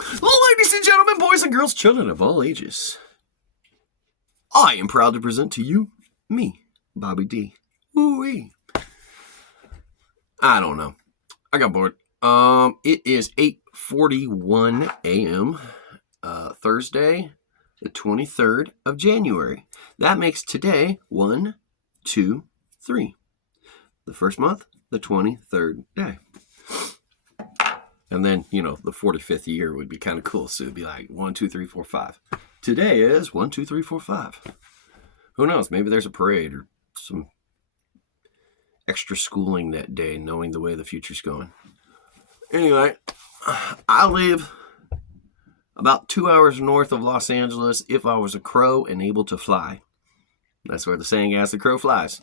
Ladies and gentlemen, boys and girls, children of all ages, I am proud to present to you me, Bobby D. Ooh-wee. I don't know. I got bored. It is 8:41 a.m. Thursday, the 23rd of January. That makes today 1, 2, 3. The first month, the 23rd day. And then, the 45th year would be kind of cool. So it'd be like 1, 2, 3, 4, 5. Today is 1, 2, 3, 4, 5. Who knows? Maybe there's a parade or some extra schooling that day, knowing the way the future's going. Anyway, I live about 2 hours north of Los Angeles if I was a crow and able to fly. That's where the saying, as the crow flies.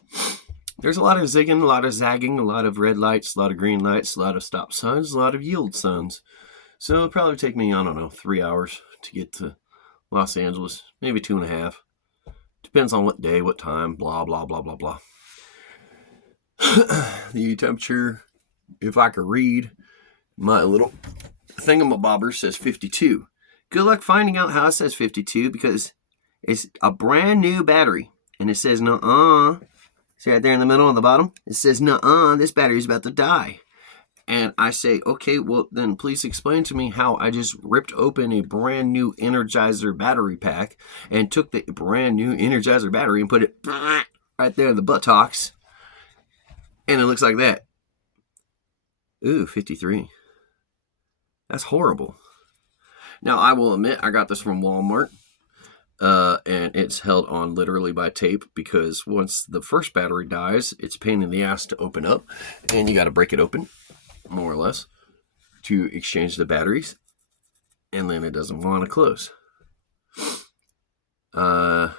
There's a lot of zigging, a lot of zagging, a lot of red lights, a lot of green lights, a lot of stop signs, a lot of yield signs. So it'll probably take me, 3 hours to get to Los Angeles. Maybe 2.5. Depends on what day, what time, blah, blah, blah, blah, blah. The temperature, if I could read, my little thingamabobber says 52. Good luck finding out how it says 52 because it's a brand new battery. And it says, nuh-uh. See right there in the middle on the bottom? It says, nuh-uh, this battery's about to die. And I say, okay, well, then please explain to me how I just ripped open a brand new Energizer battery pack and took the brand new Energizer battery and put it right there in the buttocks. And it looks like that. Ooh, 53. That's horrible. Now, I will admit, I got this from Walmart. And it's held on literally by tape because once the first battery dies, it's a pain in the ass to open up. And you got to break it open, more or less, to exchange the batteries. And then it doesn't want to close. I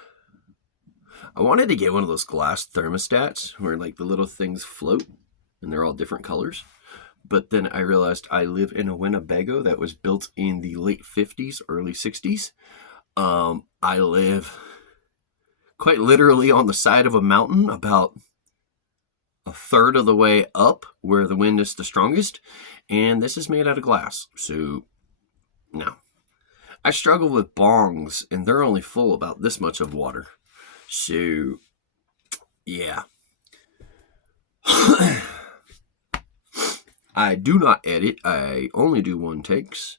wanted to get one of those glass thermostats where like the little things float and they're all different colors. But then I realized I live in a Winnebago that was built in the late 50s, early 60s. I live quite literally on the side of a mountain, about a third of the way up where the wind is the strongest, and this is made out of glass. So, no. I struggle with bongs, and they're only full about this much of water. So, yeah. I do not edit. I only do one takes.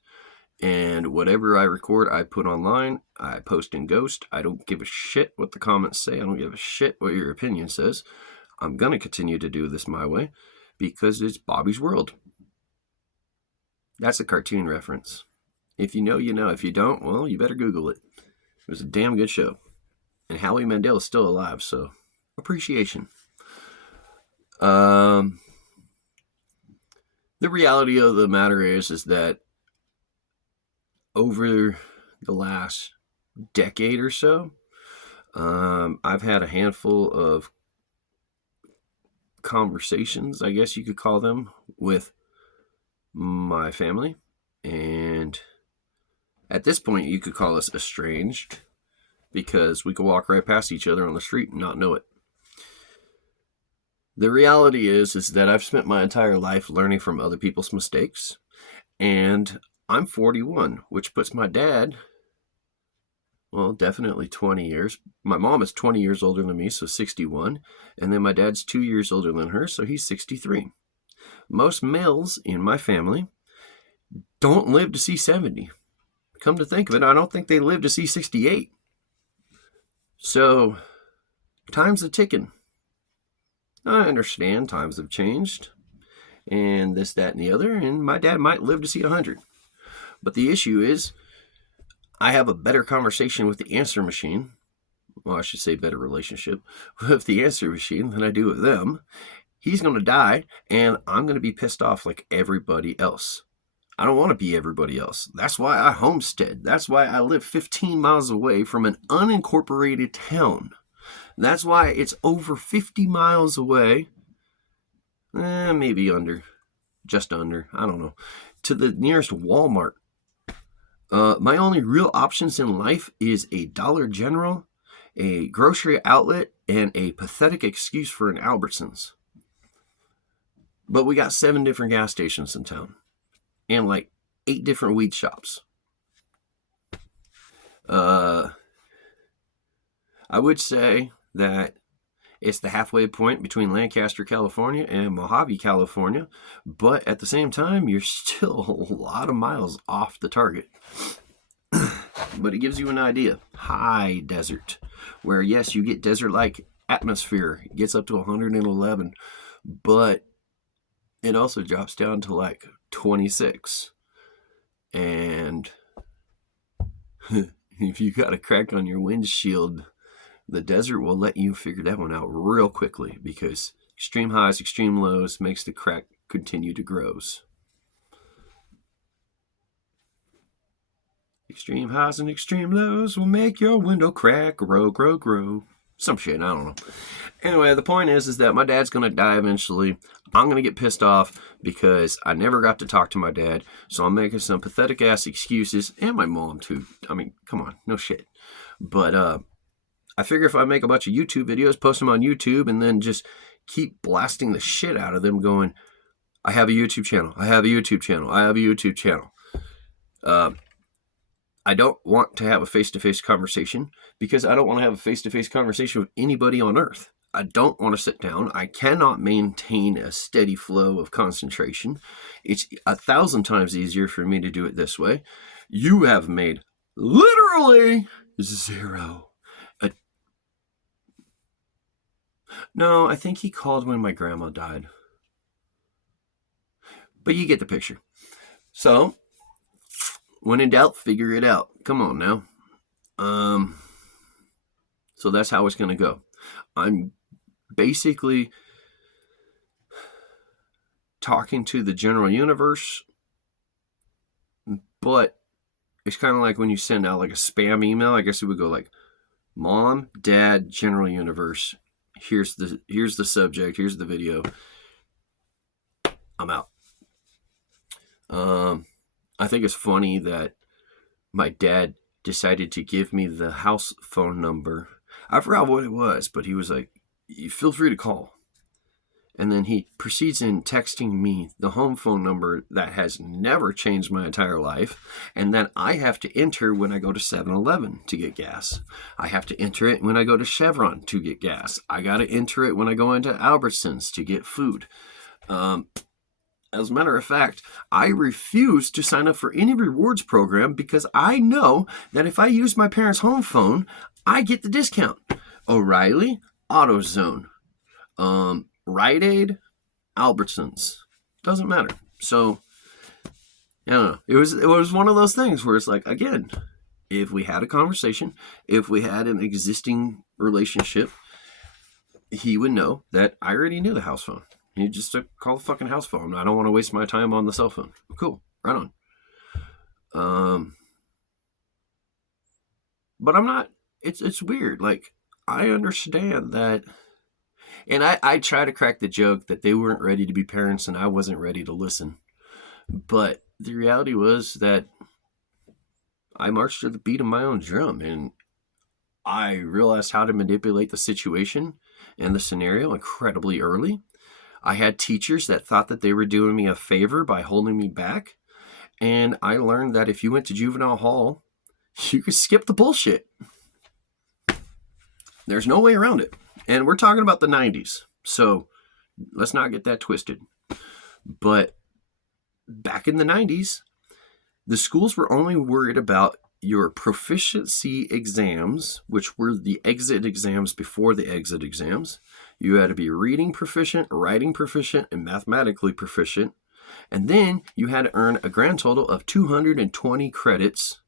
And whatever I record, I put online. I post in Ghost. I don't give a shit what the comments say. I don't give a shit what your opinion says. I'm going to continue to do this my way because it's Bobby's World. That's a cartoon reference. If you know, you know. If you don't, well, you better Google it. It was a damn good show. And Howie Mandel is still alive, so appreciation. The reality of the matter is that over the last decade or so, I've had a handful of conversations, I guess you could call them, with my family. And at this point, you could call us estranged because we could walk right past each other on the street and not know it. The reality is that I've spent my entire life learning from other people's mistakes. And I'm 41, which puts my dad, well, definitely 20 years. My mom is 20 years older than me, so 61. And then my dad's 2 years older than her, so he's 63. Most males in my family don't live to see 70. Come to think of it, I don't think they live to see 68. So, time's a ticking. I understand times have changed, and this, that, and the other, and my dad might live to see 100. But the issue is, I have a better conversation with the answer machine, well, I should say better relationship, with the answer machine than I do with them. He's going to die, and I'm going to be pissed off like everybody else. I don't want to be everybody else. That's why I homestead. That's why I live 15 miles away from an unincorporated town. That's why it's over 50 miles away, maybe under, just under, I don't know, to the nearest Walmart. My only real options in life is a Dollar General, a grocery outlet, and a pathetic excuse for an Albertsons. But we got 7 different gas stations in town. And like 8 different weed shops. I would say that it's the halfway point between Lancaster, California and Mojave, California, but at the same time, you're still a lot of miles off the target. But it gives you an idea. High desert, where yes, you get desert-like atmosphere. It gets up to 111, but it also drops down to like 26. And if you got a crack on your windshield, the desert will let you figure that one out real quickly, because extreme highs, extreme lows makes the crack continue to grow. Extreme highs and extreme lows will make your window crack grow. Some shit, I don't know. Anyway, the point is that my dad's going to die eventually. I'm going to get pissed off because I never got to talk to my dad. So I'm making some pathetic ass excuses, and my mom too. I mean, come on, no shit. But I figure if I make a bunch of YouTube videos, post them on YouTube, and then just keep blasting the shit out of them going, I have a YouTube channel. I have a YouTube channel. I have a YouTube channel. I don't want to have a face-to-face conversation because I don't want to have a face-to-face conversation with anybody on earth. I don't want to sit down. I cannot maintain a steady flow of concentration. It's 1,000 times easier for me to do it this way. You have made literally zero. No, I think he called when my grandma died. But you get the picture. So, when in doubt, figure it out. Come on now. So that's how it's going to go. I'm basically talking to the general universe, but it's kind of like when you send out like a spam email. I guess it would go like, Mom, Dad, general universe. Here's the subject. Here's the video. I'm out. I think it's funny that my dad decided to give me the house phone number. I forgot what it was, but he was like, you feel free to call. And then he proceeds in texting me the home phone number that has never changed my entire life, and that I have to enter when I go to 7-Eleven to get gas. I have to enter it when I go to Chevron to get gas. I got to enter it when I go into Albertsons to get food. As a matter of fact, I refuse to sign up for any rewards program because I know that if I use my parents' home phone, I get the discount. O'Reilly, AutoZone, Rite Aid, Albertsons. Doesn't matter. So, I don't know. It was one of those things where it's like, again, if we had a conversation, if we had an existing relationship, he would know that I already knew the house phone. You just call the fucking house phone. I don't want to waste my time on the cell phone. Cool. Right on. But I'm not, it's weird. Like, I understand that, and I try to crack the joke that they weren't ready to be parents and I wasn't ready to listen. But the reality was that I marched to the beat of my own drum, and I realized how to manipulate the situation and the scenario incredibly early. I had teachers that thought that they were doing me a favor by holding me back. And I learned that if you went to juvenile hall, you could skip the bullshit. There's no way around it. And we're talking about the 90s. So let's not get that twisted. But back in the 90s, the schools were only worried about your proficiency exams, which were the exit exams before the exit exams. You had to be reading proficient, writing proficient, and mathematically proficient. And then you had to earn a grand total of 220 credits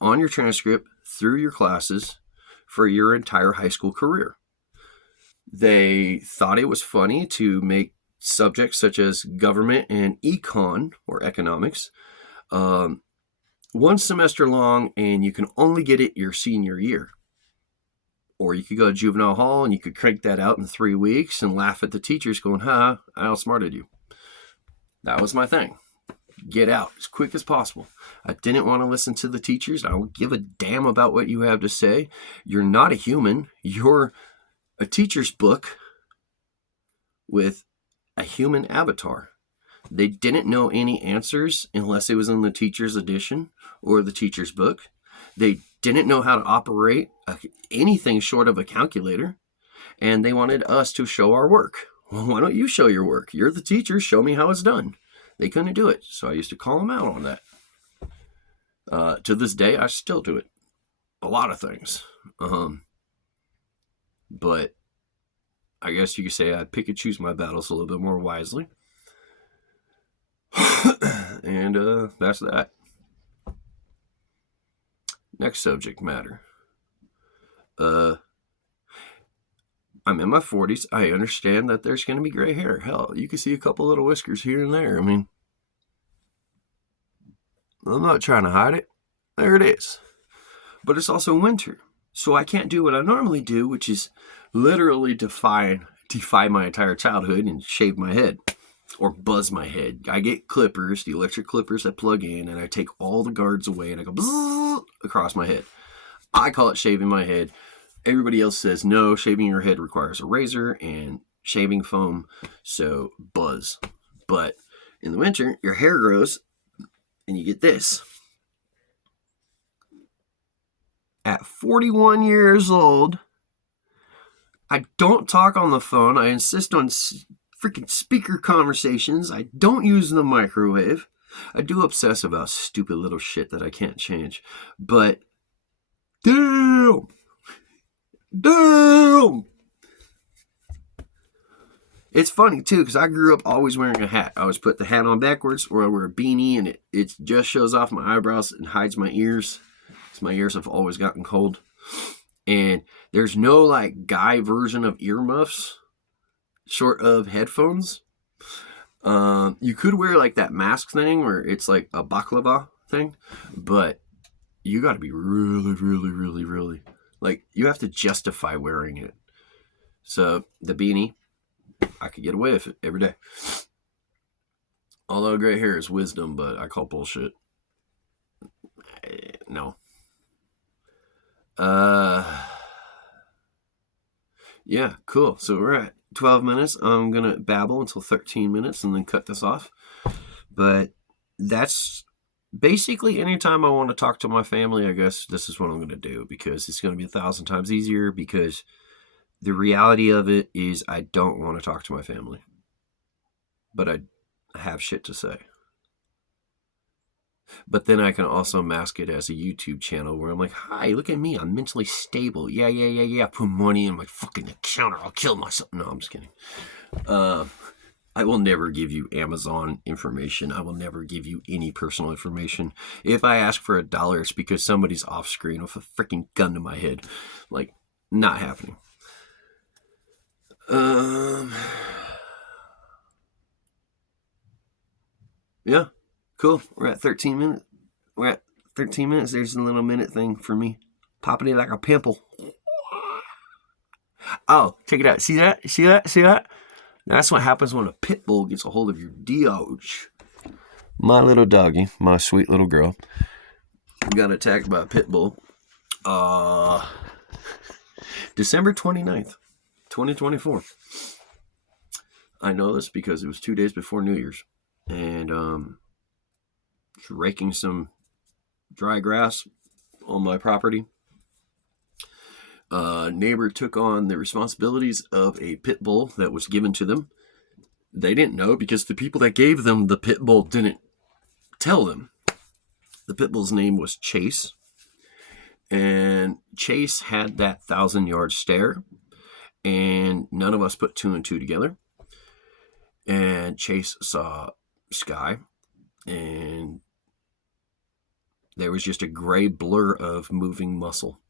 on your transcript through your classes for your entire high school career. They thought it was funny to make subjects such as government and econ, or economics, one semester long, and you can only get it your senior year. Or you could go to juvenile hall and you could crank that out in 3 weeks and laugh at the teachers going, I outsmarted you. That was my thing. Get out as quick as possible. I didn't want to listen to the teachers. I don't give a damn about what you have to say. You're not a human. You're a teacher's book with a human avatar. They didn't know any answers unless it was in the teacher's edition or the teacher's book. They didn't know how to operate anything short of a calculator. And they wanted us to show our work. Well, why don't you show your work? You're the teacher. Show me how it's done. They couldn't do it. So I used to call them out on that. To this day, I still do it. A lot of things. But I guess you could say I pick and choose my battles a little bit more wisely. And that's that. Next subject matter. I'm in my 40s. I understand that there's going to be gray hair. Hell, you can see a couple little whiskers here and there. I mean, I'm not trying to hide it. There it is. But it's also winter. So I can't do what I normally do, which is literally defy my entire childhood and shave my head or buzz my head. I get clippers, the electric clippers that plug in, and I take all the guards away and I go bzzz across my head. I call it shaving my head. Everybody else says no, shaving your head requires a razor and shaving foam, so buzz. But in the winter, your hair grows and you get this. At 41 years old, I don't talk on the phone. I insist on freaking speaker conversations. I don't use the microwave. I do obsess about stupid little shit that I can't change. But damn! It's funny too, because I grew up always wearing a hat. I always put the hat on backwards, or I wear a beanie and it just shows off my eyebrows and hides my ears. My ears have always gotten cold. And there's no like guy version of earmuffs short of headphones. You could wear like that mask thing where it's like a baklava thing, but you got to be really like, you have to justify wearing it. So the beanie, I could get away with it every day. Although gray hair is wisdom, but I call bullshit. No. Yeah, cool. So we're at 12 minutes. I'm going to babble until 13 minutes and then cut this off. But that's basically anytime I want to talk to my family, I guess this is what I'm going to do, because it's going to be 1,000 times easier, because the reality of it is I don't want to talk to my family. But I have shit to say. But then I can also mask it as a YouTube channel where I'm like, hi, look at me. I'm mentally stable. Yeah. Put money in my fucking account or I'll kill myself. No, I'm just kidding. I will never give you Amazon information. I will never give you any personal information. If I ask for $1, it's because somebody's off screen with a freaking gun to my head. Like, not happening. Yeah. Cool. We're at 13 minutes. There's a little minute thing for me. Popping it like a pimple. Oh, check it out. See that? That's what happens when a pit bull gets a hold of your Dioge. My little doggy, my sweet little girl, got attacked by a pit bull. December 29th, 2024. I know this because it was 2 days before New Year's. And, raking some dry grass on my property. Neighbor took on the responsibilities of a pit bull that was given to them. They didn't know because the people that gave them the pit bull didn't tell them. The pit bull's name was Chase. And Chase had that 1,000-yard stare. And none of us put two and two together. And Chase saw Sky. And there was just a gray blur of moving muscle.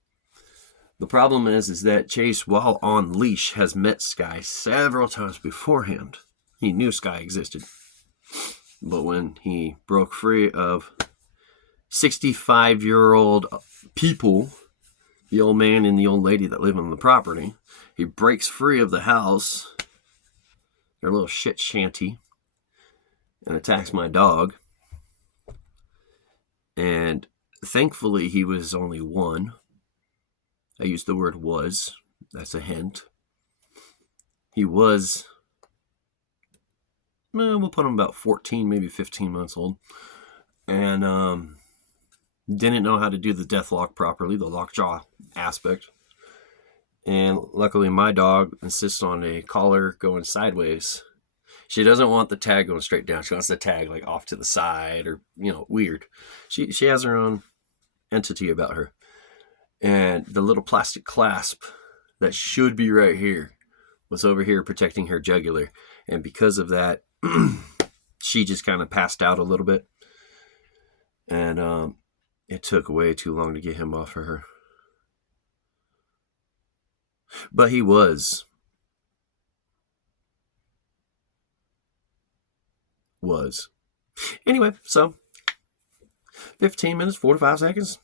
The problem is that Chase, while on leash, has met Sky several times beforehand. He knew Sky existed. But when he broke free of 65-year-old people, the old man and the old lady that live on the property, he breaks free of the house, their little shit shanty, and attacks my dog. And thankfully, he was only one. I used the word was. That's a hint. He was we'll put him about 14, maybe 15 months old. And didn't know how to do the death lock properly, the lockjaw aspect. And luckily, my dog insists on a collar going sideways. She doesn't want the tag going straight down. She wants the tag like off to the side or, weird. She has her own entity about her. And the little plastic clasp that should be right here was over here protecting her jugular. And because of that, she just kind of passed out a little bit. And it took way too long to get him off of her. But he was. Anyway, so 15 minutes, 45 seconds.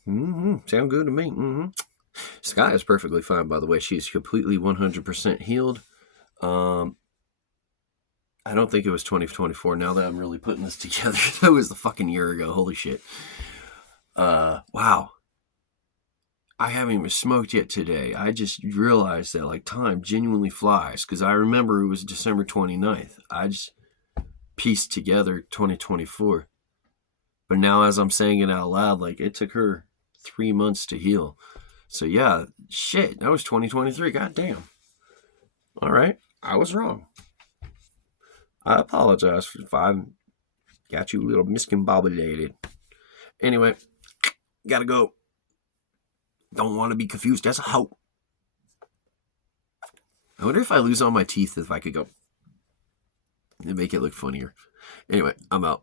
Sound good to me. Sky is perfectly fine, by the way. She's completely 100% healed. I don't think it was 2024 now that I'm really putting this together. That was the fucking year ago. Holy shit. Wow. I haven't even smoked yet today. I just realized that like time genuinely flies because I remember it was December 29th. I just pieced together 2024. But now as I'm saying it out loud, like it took her 3 months to heal. So yeah, shit, that was 2023. God damn. All right, I was wrong. I apologize if I got you a little miscombobulated. Anyway, gotta go. Don't want to be confused as a hoe. I wonder if I lose all my teeth if I could go and make it look funnier. Anyway, I'm out.